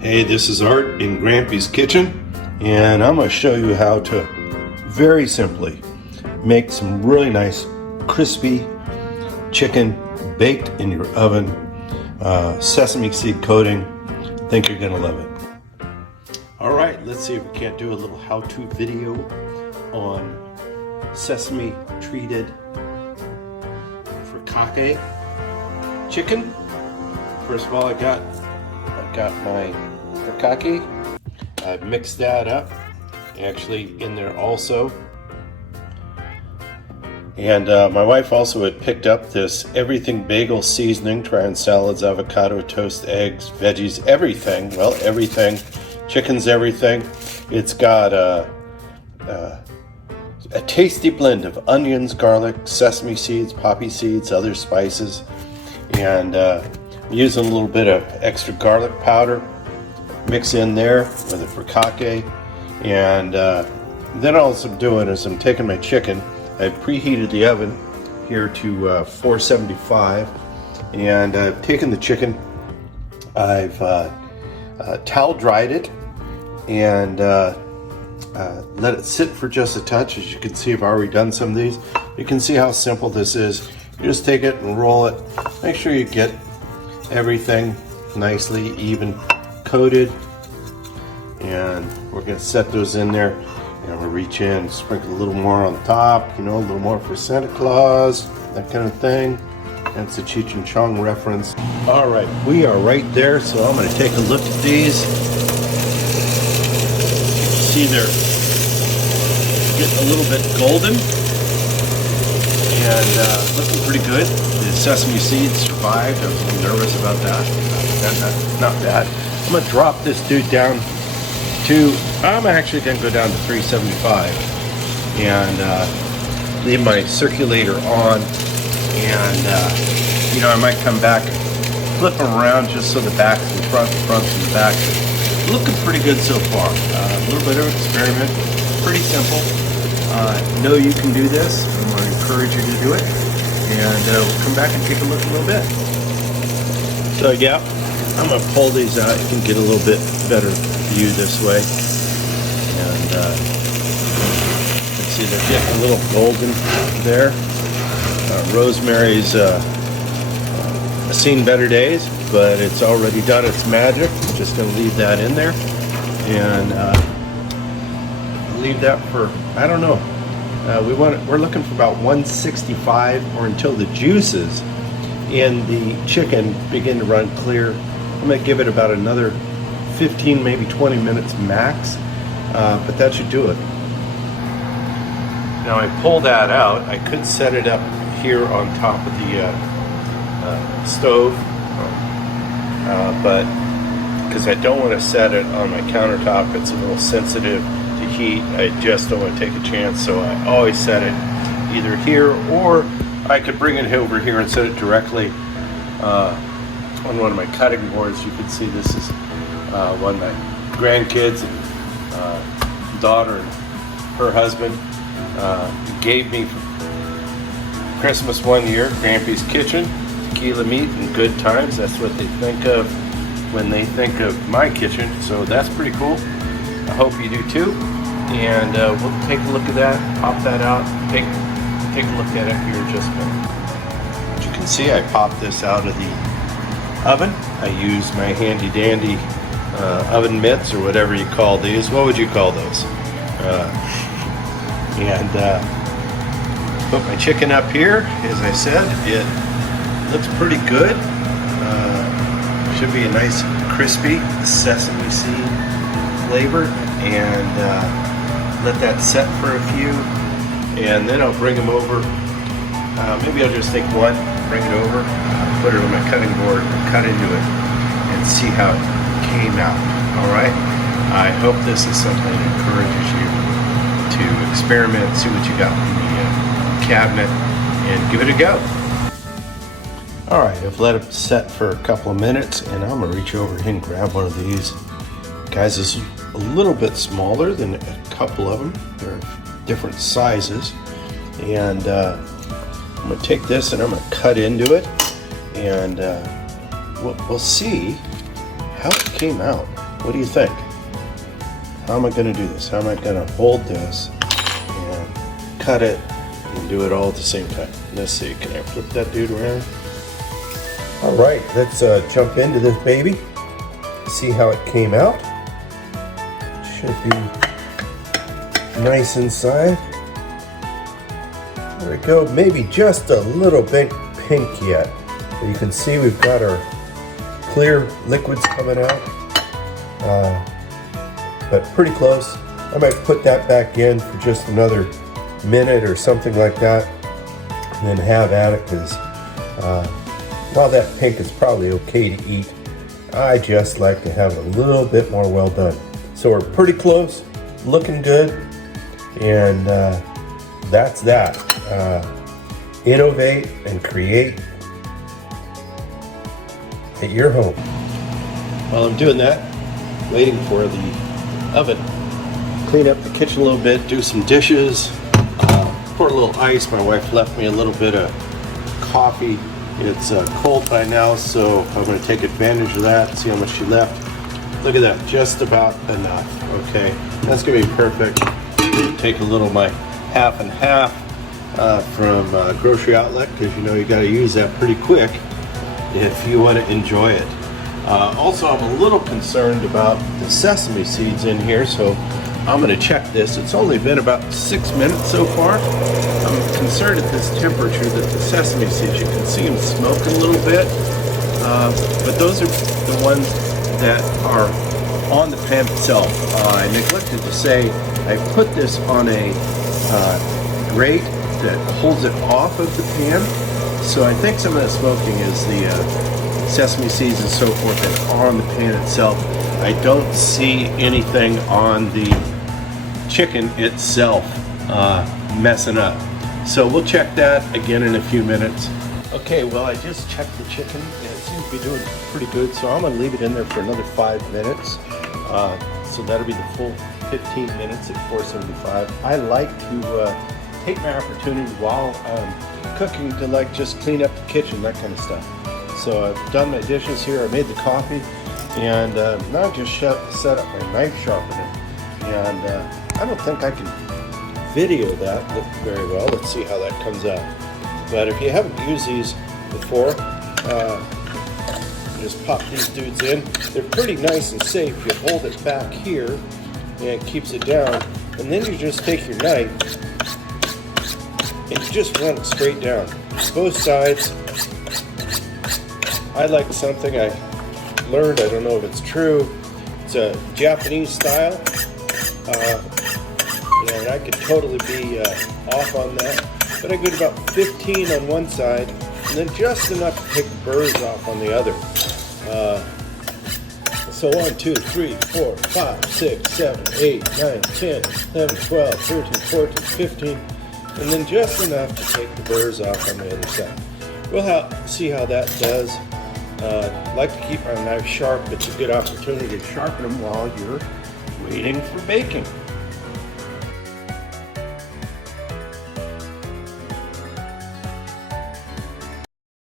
Hey, this is Art in Grampy's Kitchen, and I'm going to show you how to very simply make some really nice crispy chicken baked in your oven. Sesame seed coating. I think you're going to love it. All right, let's see if we can't do a little how-to video on sesame treated Kurikake chicken. First of all, I got my Kurikake. I've mixed that up, actually in there also. And my wife also had picked up this everything bagel seasoning, try on salads, avocado, toast, eggs, veggies, everything. Well, everything. Chicken's everything. It's got a tasty blend of onions, garlic, sesame seeds, poppy seeds, other spices, and using a little bit of extra garlic powder, mix in there with the Kurikake, and then all I'm doing is I'm taking my chicken. I've preheated the oven here to 475, and I've taken the chicken, I've towel dried it, and let it sit for just a touch. As you can see, I've already done some of these. You can see how simple this is. You just take it and roll it. Make sure you get everything nicely even coated, and we're going to set those in there. And I'm going to reach in, sprinkle a little more on top, a little more for Santa Claus, that kind of thing. That's a Cheech and Chong reference. All right, we are right there, so I'm going to take a look at these. See, they're getting a little bit golden and looking pretty good. The sesame seeds survived. I was a little nervous about that. Not bad. I'm going to drop this dude down to, I'm actually going to go down to 375 and leave my circulator on, and I might come back, flip them around just so the back's in front, the front's in the back. Looking pretty good so far. A little bit of an experiment, pretty simple. Know you can do this. I'm going to encourage you to do it, and we'll come back and take a look a little bit. So yeah, I'm going to pull these out. You can get a little bit better view this way, and you can see they're getting a little golden there. Rosemary's seen better days, but it's already done its magic. I'm just going to leave that in there, and leave that for, I don't know, we're looking for about 165, or until the juices in the chicken begin to run clear. I'm going to give it about another 15, maybe 20 minutes max, but that should do it. Now I pull that out. I could set it up here on top of the stove, but because I don't want to set it on my countertop, it's a little sensitive to heat. I just don't want to take a chance, so I always set it either here, or I could bring it over here and set it directly on one of my cutting boards. You can see this is one of my grandkids and daughter and her husband gave me for Christmas one year. Grampy's Kitchen, tequila meat and good times. That's what they think of when they think of my kitchen, so that's pretty cool. I hope you do too, and we'll take a look at that, pop that out, take a look at it here in just a minute. As you can see, I popped this out of the oven. I use my handy dandy oven mitts, or whatever you call these. What would you call those? And put my chicken up here. As I said, it looks pretty good. Should be a nice crispy sesame seed flavor, and let that set for a few, and then I'll bring them over. Maybe I'll just take one, bring it over, put it on my cutting board, cut into it, and see how it came out. All right. I hope this is something that encourages you to experiment, see what you got in the cabinet, and give it a go. All right, I've let it set for a couple of minutes, and I'm gonna reach over here and grab one of these. Guys, this is a little bit smaller than a couple of them. They're different sizes, and I'm gonna take this and I'm gonna cut into it, and we'll see how it came out. What do you think? How am I going to do this? How am I going to hold this and cut it and do it all at the same time? Let's see, can I flip that dude around? All right, let's jump into this baby. See how it came out. Should be nice inside. There we go, maybe just a little bit pink yet. But you can see we've got our clear liquids coming out. But pretty close. I might put that back in for just another minute or something like that, and then have at it, because while that pink is probably okay to eat, I just like to have it a little bit more well done. So we're pretty close, looking good, and that's that. Innovate and create at your home. While I'm doing that, waiting for the oven, clean up the kitchen a little bit, do some dishes, pour a little ice. My wife left me a little bit of coffee. It's cold by now, so I'm going to take advantage of that, see how much she left. Look at that, just about enough. Okay, that's going to be perfect. Take a little of my half and half from grocery outlet, because you know you got to use that pretty quick if you want to enjoy it. Also, I'm a little concerned about the sesame seeds in here, so I'm going to check this. It's only been about 6 minutes so far. I'm concerned at this temperature that the sesame seeds, you can see them smoking a little bit, but those are the ones that are on the pan itself. I neglected to say I put this on a grate that holds it off of the pan, so I think some of that smoking is the sesame seeds and so forth that are on the pan itself. I don't see anything on the chicken itself messing up. So we'll check that again in a few minutes. Okay, well, I just checked the chicken and it seems to be doing pretty good, so I'm going to leave it in there for another 5 minutes. So that'll be the full 15 minutes at 475. I like to take my opportunity while I'm cooking to like just clean up the kitchen, that kind of stuff. So I've done my dishes here, I made the coffee, and now I've just set up my knife sharpener. And I don't think I can video that very well. Let's see how that comes out. But if you haven't used these before, just pop these dudes in. They're pretty nice and safe. You hold it back here, and it keeps it down. And then you just take your knife, and you just run it straight down. Both sides. I like something I learned, I don't know if it's true, it's a Japanese style, and I could totally be off on that, but I get about 15 on one side, and then just enough to take the burrs off on the other. So 1, 2, 3, 4, 5, 6, 7, 8, 9, 10, 11, 12, 13, 14, 15, and then just enough to take the burrs off on the other side. We'll see how that does. Like to keep my knife sharp. It's a good opportunity to sharpen them while you're waiting for baking.